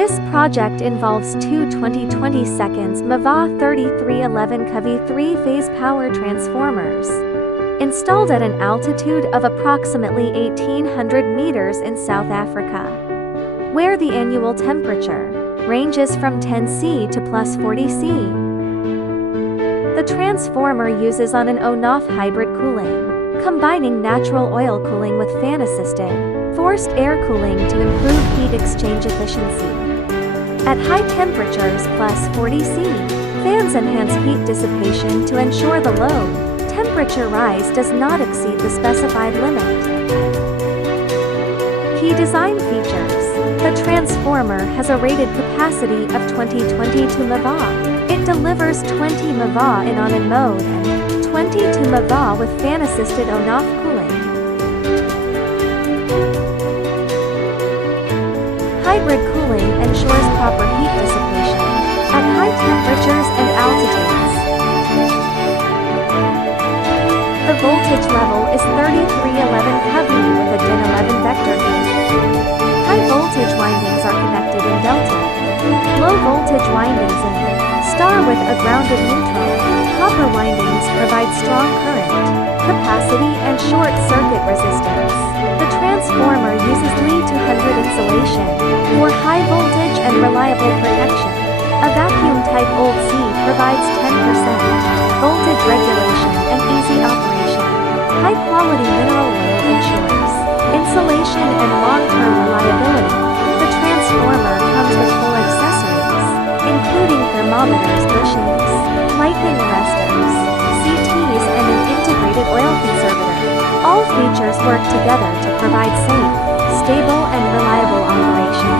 This project involves two 2020 MVA 3311 kV 3-phase power transformers, installed at an altitude of approximately 1,800 meters in South Africa, where the annual temperature ranges from 10°C to plus 40°C. The transformer uses on an ONAF hybrid cooling, combining natural oil cooling with fan-assisted, forced air cooling to improve heat exchange efficiency. At high temperatures plus 40°C, fans enhance heat dissipation to ensure the low temperature rise does not exceed the specified limit. Key design features. The transformer has a rated capacity of 2022 MVA. It delivers 20 MVA in on-and mode and 22 MVA with fan-assisted ONAF cooling. Hybrid cooling ensures proper heat dissipation at high temperatures and altitudes. The voltage level is 3311 kV with a DIN 11 vector gate. High voltage windings are connected in delta. Low voltage windings in star with a grounded neutral. Copper windings provide strong current, capacity and short circuit resistance. The transformer uses Li 200 insulation for high voltage and reliable protection. A vacuum-type OLTC provides 10% voltage regulation and easy operation. High-quality mineral oil ensures insulation and long-term reliability. The transformer comes with full accessories, including thermometers, bushings, lightning arresters, CTs, and an integrated oil conservator. All features work together to provide safe, stable, and reliable operation.